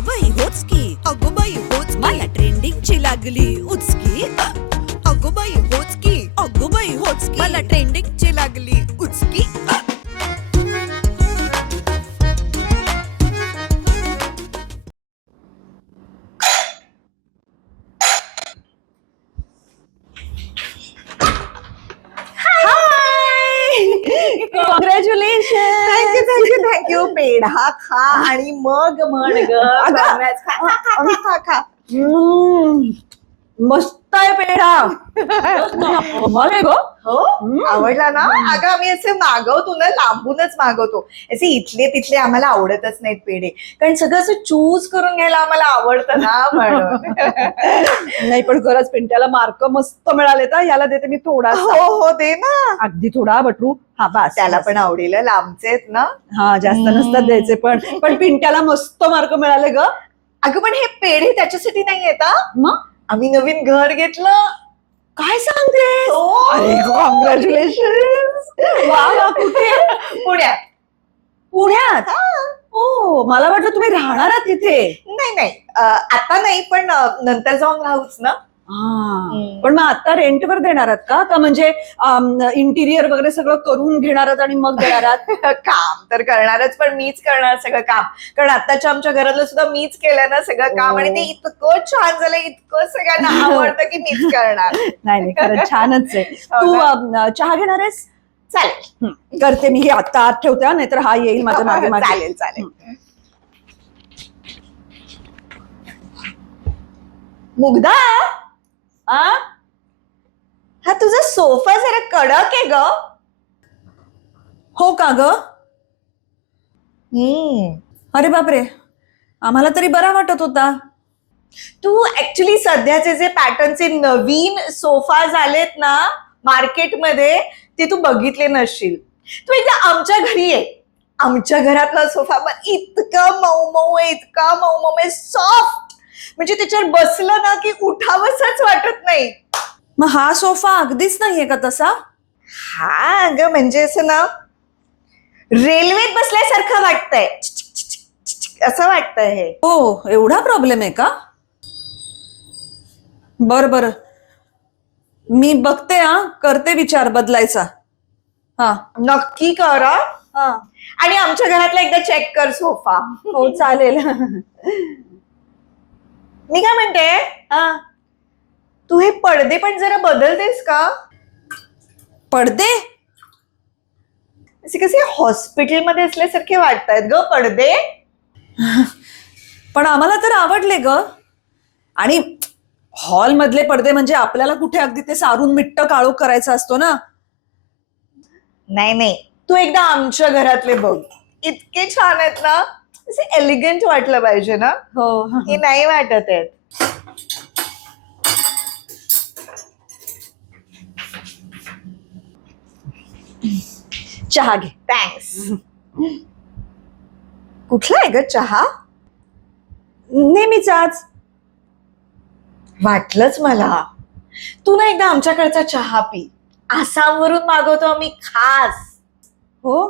अगं बाई होच की, अगं बाई होच, मला ट्रेंडिंगची लागली उचकी. अगं बाई होच की, अगं बाई होच, मला ट्रेंडिंगची लागली उचकी. कॉंग्रॅच्युलेशन. थँक्यू. पेढा खा आणि मग म्हण ग. congrats. खा खा. मस्त आहे पेढा. हो आवडला ना. अगं आम्ही असे मागवतो ना, लांबूनच मागवतो. असे इथले तिथले आम्हाला आवडतच नाहीत पेढे, कारण सगळं असं चूज करून घ्यायला आम्हाला आवडतं ना म्हणून. नाही पण खरंच पिंट्याला मार्क मस्त मिळाले तर याला देते मी थोडासा. हो दे ना. अगदी थोडा बटरू. हा बस त्याला पण आवडेल. लांबचे आहेत ना. हा जास्त नसतात द्यायचे पण पिंट्याला मस्त मार्क मिळाले ग. अगं पण हे पेढे त्याच्यासाठी नाही येतात. मग आम्ही नवीन घर घेतलं. काय सांगते. अरे कॉंग्रॅच्युलेशन. वा कुठे. पुण्यात. पुण्यात. हो मला वाटलं तुम्ही राहणार आहात तिथे. नाही आता नाही, पण नंतर जाऊन राहूच ना. पण मग आता रेंटवर देणार आहात का म्हणजे इंटिरियर वगैरे सगळं करून घेणार आहात आणि मग देणार आहात. काम तर करणारच, पण मीच करणार सगळं काम, कारण आताच्या आमच्या घरातलं सुद्धा मीच केलं ना सगळं काम. आणि ते इतकं छान झालं, इतकं सगळ्यांना आवडतं की मीच करणार. नाही खरंच छानच आहे. तू चहा घेणार आहेस. चालेल करते मी. हे आता आत ठेवते, नाहीतर हा येईल माझ्या मागे मागे. चालेल. मुग्धा, हा तुझा सोफा जरा कडक आहे ग. हो का ग. अरे बापरे, आम्हाला तरी बरा वाटत होता. तू ऍक्च्युली सध्याचे जे पॅटर्नचे नवीन सोफा झालेत ना मार्केटमध्ये, ते तू बघितले नसशील. तू एकदा आमच्या घरी ये. आमच्या घरातला सोफा इतका मऊ आहे, इतका मऊ आहे, सॉफ्ट, म्हणजे त्याच्यावर बसलं ना की उठावंसच वाटत नाही. मग हा सोफा अगदीच नाहीये का तसा. हा ग, म्हणजे असं ना रेल्वेत बसल्यासारखं वाटतंय, असं वाटतंय हे. हो एवढा प्रॉब्लेम आहे का. बर मी बघते. करते विचार बदलायचा. हा नक्की कर. आणि आमच्या घरातला एकदा चेक कर सोफा. हो चालेल. मी काय म्हणते, तू हे पडदे पण जरा बदलतेस का. पडदे असे कसे हॉस्पिटलमध्ये असल्यासारखे वाटतायत ग पडदे. पण आम्हाला तर आवडले ग. आणि हॉल मधले पडदे म्हणजे आपल्याला कुठे अगदी ते सारून मिट्ट काळोख करायचा असतो ना. नाही तू एकदा आमच्या घरातले बघ, इतके छान आहेत ना. असे एलिगंट वाटलं पाहिजे ना. हो हे नाही वाटत आहेत. चहा घे. थँक्स. कुठला आहे ग चहा. नेहमीचाच. वाटलंच मला. तू ना एकदा आमच्याकडचा चहा पी. आसामवरून मागवतो आम्ही खास. हो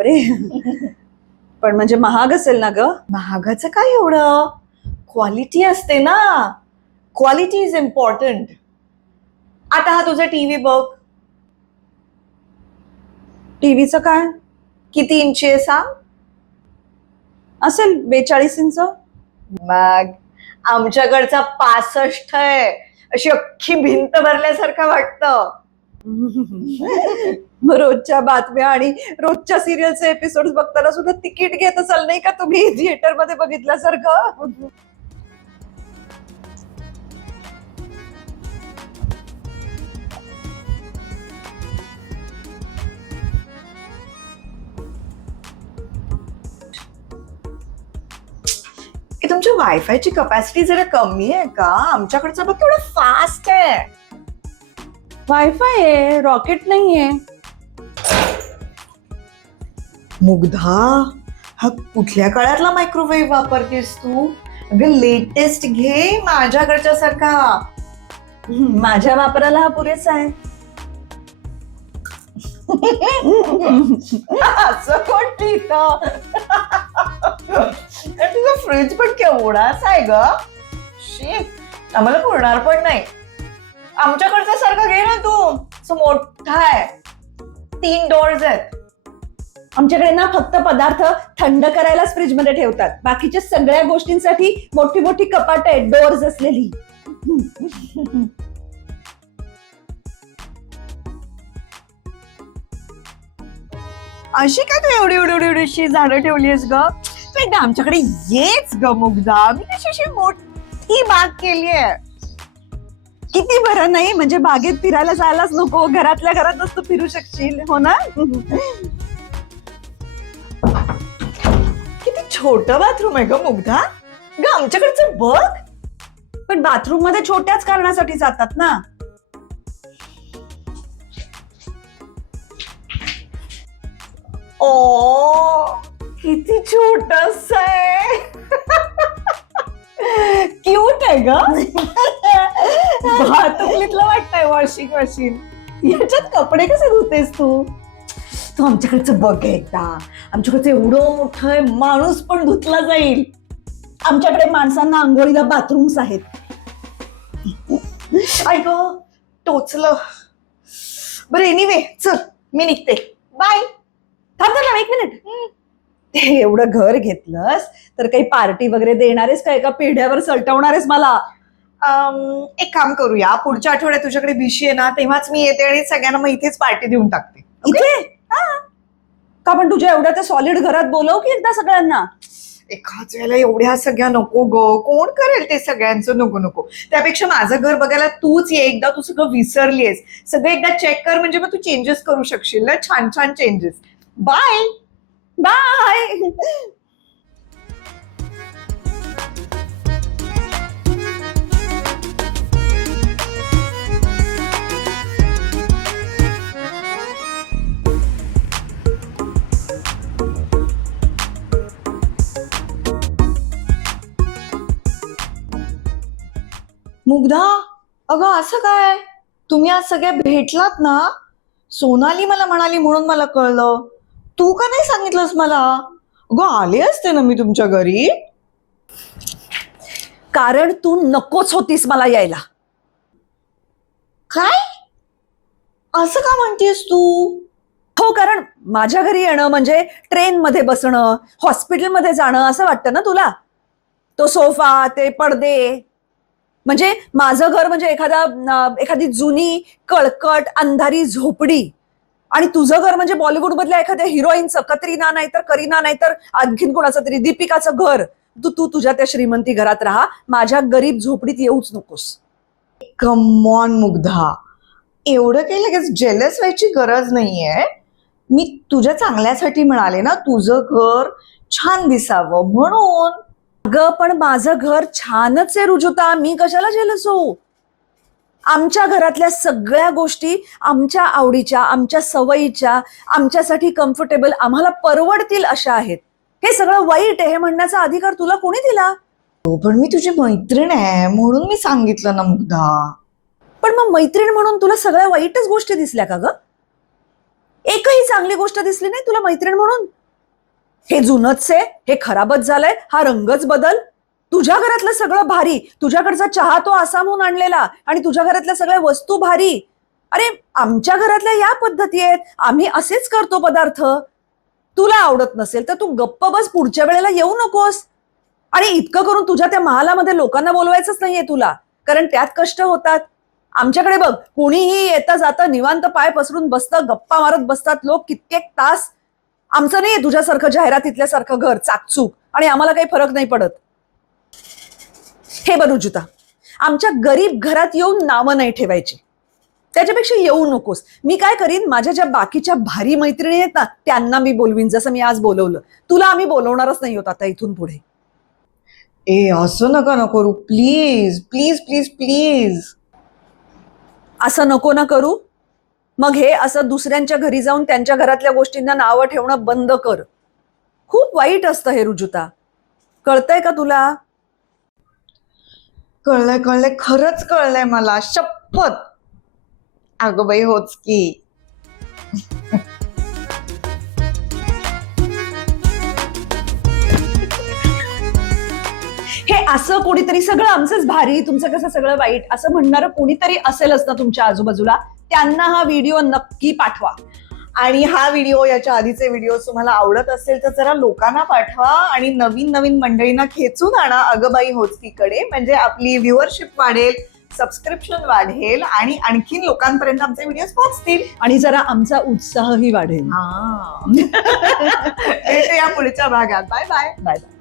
अरे पण म्हणजे महाग असेल ना ग. महागाचं काय एवढं, क्वालिटी असते ना. Quality is important. आता हा तुझा टीव्ही बघ. टीव्हीचं काय. किती इंची आहे सांग. असेल 42 इंच. मग आमच्याकडचा 65 आहे. अशी अख्खी भिंत भरल्यासारखं वाटतं. मग रोजच्या बातम्या आणि रोजच्या सिरियलचे एपिसोड बघताना सुद्धा तिकीट घेत असाल नाही का तुम्ही थिएटर मध्ये बघितल्यासारखं. तुमच्या वायफायची कपॅसिटी जरा कमी आहे का. आमच्याकडचं बघ केवढं फास्ट आहे. वायफाय आहे, रॉकेट नाहीये. मुग्धा, हा कुठल्या काळातला मायक्रोवेव्ह वापरतेस तू. अगं लेटेस्ट घे, माझ्याकडच्या सारखा. माझ्या वापराला हा पुरेसा आहे. असं कोण लिहितं. तुझा फ्रीज पण केवढाच आहे ग. शी आम्हाला पुरणार पण नाही. आमच्याकडचा सारखा घे ना तू. असं मोठा आहे. 3 डोअर्स आहेत. आमच्याकडे ना फक्त पदार्थ थंड करायलाच फ्रीज मध्ये ठेवतात. बाकीच्या सगळ्या गोष्टींसाठी मोठी मोठी कपाट आहेत, डोअर्स असलेली. अशी काय तू एवढी एवढी एवढी एवढीशी झाडं ठेवलीस ग. तू एकदा आमच्याकडे येच ग मुग्धा. मी कशी अशी मोठी बाग केली आहे. किती बरं नाही, म्हणजे बागेत फिरायला जायलाच नको, घरातल्या घरातच तू फिरू शकशील, हो ना? किती छोटं बाथरूम आहे ग मुग्धा. ग आमच्याकडचं बघ. पण बाथरूम मध्ये छोट्याच कारणासाठी जातात ना. ओ किती छोटस आहे. क्यूट आहे ग. भातुकलीतलं वाटतंय वॉशिंग मशीन. याच्यात कपडे कसे धुतेस तू. तू आमच्याकडचं बघ एकदा. आमच्याकडचं एवढं मोठं आहे, माणूस पण धुतला जाईल. आमच्याकडे माणसांना आंघोळीला बाथरूम्स आहेत. ऐक टोचलं. बरं एनिवे चल मी निघते. बाय. थांब ना एक मिनिट. ते एवढं घर घेतलंस तर काही पार्टी वगैरे देणारेस का? एका पिढ्यावर सलटवणारेस मला? एक काम करूया. पुढच्या आठवड्यात तुझ्याकडे बिशी आहे ना, तेव्हाच मी येते आणि सगळ्यांना मग इथेच पार्टी देऊन टाकते. इथे का? पण तुझ्या एवढ्या त्या सॉलिड घरात बोलव की एकदा सगळ्यांना. एकाच वेळेला एवढ्या सगळ्या नको ग. कोण करेल ते सगळ्यांचं. नको नको. त्यापेक्षा माझं घर बघायला तूच ये एकदा. तू सगळं विसरलीस. सगळं एकदा चेक कर, म्हणजे मग तू चेंजेस करू शकशील ना. छान छान चेंजेस. Bye bye. मुग्धा अगं असं काय. तुम्ही आज सगळ्या भेटलात ना. सोनाली मला म्हणाली म्हणून मला कळलं. तू का नाही सांगितलंस मला. अगं आले असते ना मी तुमच्या घरी. कारण तू नकोच होतीस मला यायला. काय असं का म्हणतेस तू. हो, कारण माझ्या घरी येणं म्हणजे ट्रेन मध्ये बसणं, हॉस्पिटलमध्ये जाणं असं वाटतं ना तुला. तो सोफा, ते पडदे, म्हणजे माझं घर म्हणजे एखादी जुनी कळकट अंधारी झोपडी. आणि तुझं घर म्हणजे बॉलिवूड मधल्या एखाद्या हिरोईनचं, कतरीना नाहीतर करीना नाहीतर आणखीन कोणाचं तरी दिपिकाचं घर. तू तुझ्या त्या श्रीमंती घरात राहा, माझ्या गरीब झोपडीत येऊच नकोस. Come on Mugdha. एवढं काही लगेच जेलस व्हायची गरज नाहीये. मी तुझ्या चांगल्यासाठी म्हणाले ना. तुझं घर छान दिसावं म्हणून. अगं पण माझं घर छानच आहे रुजुता. मी कशाला जेलस होऊ. आमच्या घरातल्या सगळ्या गोष्टी आमच्या आवडीच्या, आमच्या सवयीच्या, आमच्यासाठी कम्फर्टेबल, आम्हाला परवडतील अशा आहेत. हे सगळं वाईट आहे हे म्हणण्याचा अधिकार तुला कोणी दिला? हो पण मी तुझी मैत्रीण आहे म्हणून मी सांगितलं ना मुग्धा. पण मग मैत्रीण म्हणून तुला सगळ्या वाईटच गोष्टी दिसल्या का ग? एकही चांगली गोष्ट दिसली नाही तुला मैत्रीण म्हणून? हे जुनच आहे, हे खराबच झालंय, हा रंगच बदल. तुझ्या घरातलं सगळं भारी, तुझ्याकडचा चहा तो आसामहून आणलेला, आणि तुझ्या घरातल्या सगळ्या वस्तू भारी. अरे आमच्या घरातल्या या पद्धती आहेत, आम्ही असेच करतो पदार्थ. तुला आवडत नसेल तर तू गप्प बस, पुढच्या वेळेला येऊ नकोस. आणि इतकं करून तुझ्या त्या महालामध्ये लोकांना बोलवायचंच नाहीये तुला, कारण त्यात कष्ट होतात. आमच्याकडे बघ, कुणीही येता जाता निवांत पाय पसरून बसतं, गप्पा मारत बसतात लोक कित्येक तास. आमचं नाहीये तुझ्यासारखं जाहिरातीतल्यासारखं घर चाकचूक, आणि आम्हाला काही फरक नाही पडत. हे बघ जुता, आमच्या गरीब घरात येऊन नावं नाही ठेवायची. त्याच्यापेक्षा येऊ नकोस. मी काय करीन, माझ्या ज्या बाकीच्या भारी मैत्रिणी आहेत ना त्यांना मी बोलवीन, जसं मी आज बोलवलं. तुला आम्ही बोलवणारच नाही होत आता इथून पुढे. ए असं नका ना करू प्लीज प्लीज प्लीज प्लीज. असं नको ना करू. मग हे असं दुसऱ्यांच्या घरी जाऊन त्यांच्या घरातल्या गोष्टींना नावं ठेवणं बंद कर. खूप वाईट असतं हे रुजुता, कळतंय का तुला? कळलंय कळलंय, खरंच कळलंय मला, शपथ. अगं बाई होच की. हे असं कोणीतरी सगळं आमचंच भारी, तुमचं कसं सगळं वाईट असं म्हणणारं कोणीतरी असेलच ना तुमच्या आजूबाजूला. त्यांना हा व्हिडिओ नक्की पाठवा. आणि हा व्हिडिओ, याच्या आधीचे व्हिडिओ तुम्हाला आवडत असेल तर जरा लोकांना पाठवा आणि नवीन नवीन मंडळींना खेचून आणा अगबाई होचकीकडे. म्हणजे आपली व्ह्युअरशिप वाढेल, सबस्क्रिप्शन वाढेल आणि आणखीन लोकांपर्यंत आमचे व्हिडिओ पोहोचतील आणि जरा आमचा उत्साहही वाढेल. भेटूया पुढच्या भागात. Bye bye. Bye bye.